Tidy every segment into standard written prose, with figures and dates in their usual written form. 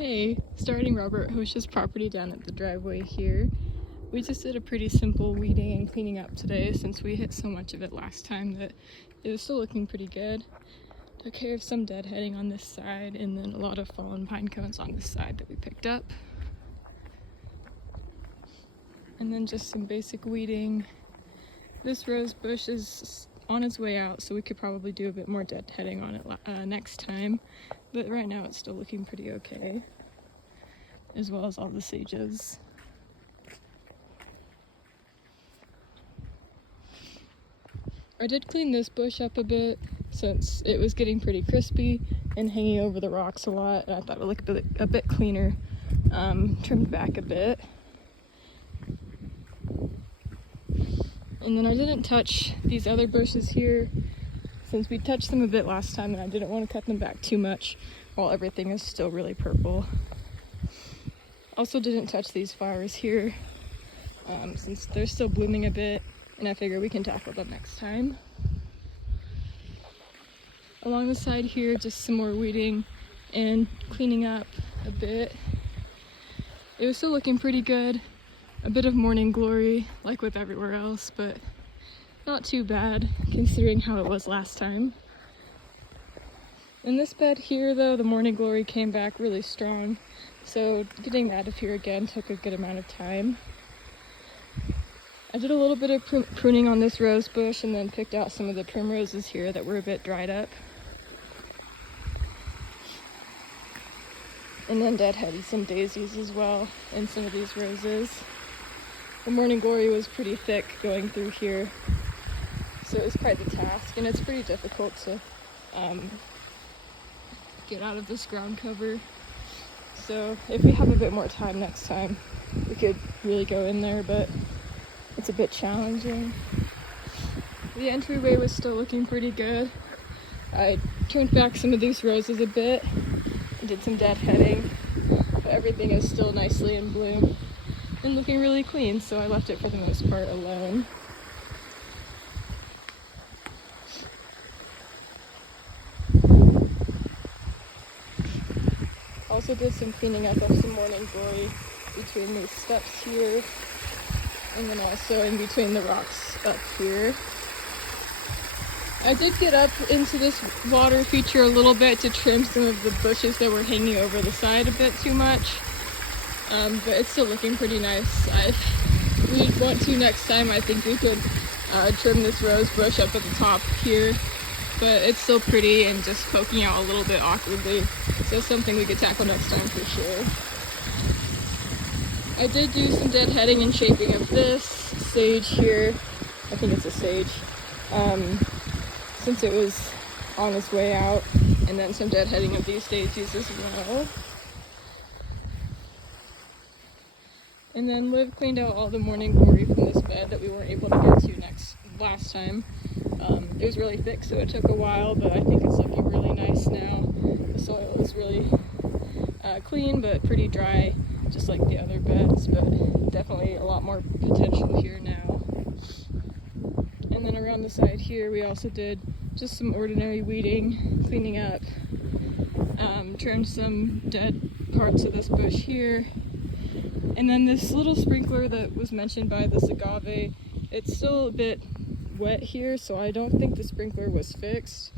Hey, starting Robert Hoesch's property down at the driveway here. We just did a pretty simple weeding and cleaning up today since we hit so much of it last time that it was still looking pretty good. Took care of some deadheading on this side and then a lot of fallen pine cones on this side that we picked up. And then just some basic weeding. This rose bush is on its way out, so we could probably do a bit more deadheading on it next time. But right now it's still looking pretty okay, as well as all the sages. I did clean this bush up a bit since it was getting pretty crispy and hanging over the rocks a lot, and I thought it would look a bit cleaner. Trimmed back a bit. And then I didn't touch these other bushes here since we touched them a bit last time, and I didn't want to cut them back too much while everything is still really purple. Also didn't touch these flowers here since they're still blooming a bit, and I figure we can tackle them next time. Along the side here, just some more weeding and cleaning up a bit. It was still looking pretty good. A bit of morning glory, like with everywhere else, but not too bad considering how it was last time. In this bed here though, the morning glory came back really strong, so getting out of here again took a good amount of time. I did a little bit of pruning on this rose bush and then picked out some of the primroses here that were a bit dried up. And then deadheaded some daisies as well and some of these roses. The morning glory was pretty thick going through here, so it was quite the task, and it's pretty difficult to get out of this ground cover. So if we have a bit more time next time, we could really go in there, but it's a bit challenging. The entryway was still looking pretty good. I turned back some of these roses a bit and did some deadheading, but everything is still nicely in bloom and looking really clean, so I left it for the most part alone. Also did some cleaning up of some morning glory between these steps here, and then also in between the rocks up here. I did get up into this water feature a little bit to trim some of the bushes that were hanging over the side a bit too much. But it's still looking pretty nice. If we want to next time, I think we could trim this rose bush up at the top here, but it's still pretty and just poking out a little bit awkwardly, so something we could tackle next time for sure. I did do some deadheading and shaping of this sage here. I think it's a sage, since it was on its way out, and then some deadheading of these daisies as well. And then Liv cleaned out all the morning glory from this bed that we weren't able to get to last time. It was really thick, so it took a while, but I think it's looking really nice now. The soil is really clean, but pretty dry, just like the other beds, but definitely a lot more potential here now. And then around the side here, we also did just some ordinary weeding, cleaning up, trimmed some dead parts of this bush here. And then this little sprinkler that was mentioned by this agave, it's still a bit wet here, so I don't think the sprinkler was fixed.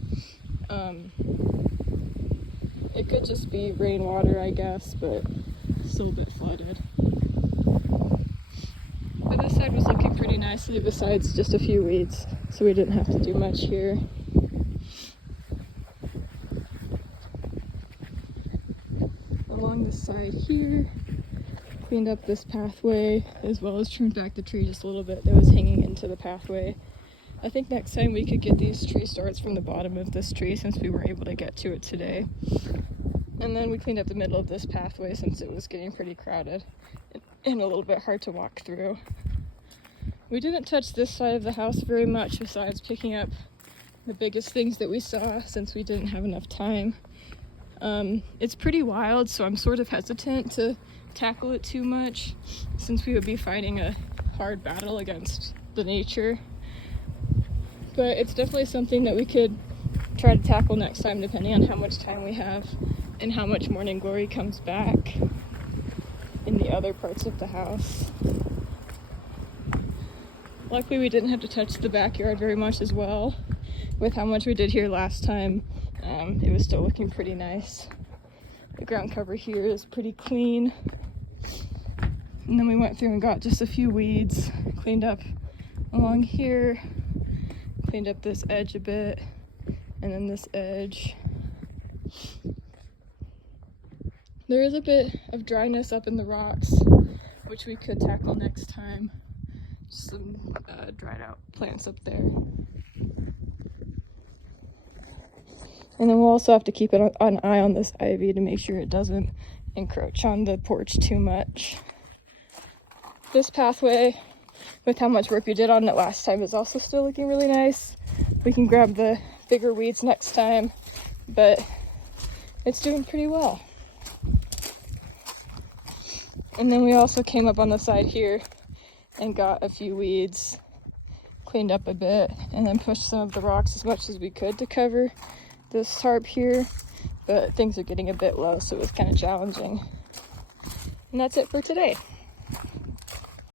It could just be rainwater, I guess, but still a bit flooded. But this side was looking pretty nicely besides just a few weeds, so we didn't have to do much here. Along the side here, cleaned up this pathway as well as trimmed back the tree just a little bit that was hanging into the pathway. I think next time we could get these tree starts from the bottom of this tree since we were able to get to it today. And then we cleaned up the middle of this pathway since it was getting pretty crowded and a little bit hard to walk through. We didn't touch this side of the house very much besides picking up the biggest things that we saw since we didn't have enough time. It's pretty wild, so I'm sort of hesitant to tackle it too much since we would be fighting a hard battle against the nature. But it's definitely something that we could try to tackle next time depending on how much time we have and how much morning glory comes back in the other parts of the house. Luckily we didn't have to touch the backyard very much as well. With how much we did here last time, it was still looking pretty nice. The ground cover here is pretty clean. And then we went through and got just a few weeds, cleaned up along here, cleaned up this edge a bit, and then this edge. There is a bit of dryness up in the rocks, which we could tackle next time. Some dried out plants up there. And then we'll also have to keep an eye on this ivy to make sure it doesn't encroach on the porch too much. This pathway, with how much work we did on it last time, is also still looking really nice. We can grab the bigger weeds next time, but it's doing pretty well. And then we also came up on the side here and got a few weeds, cleaned up a bit, and then pushed some of the rocks as much as we could to cover this tarp here, but things are getting a bit low, so it was kind of challenging. And that's it for today.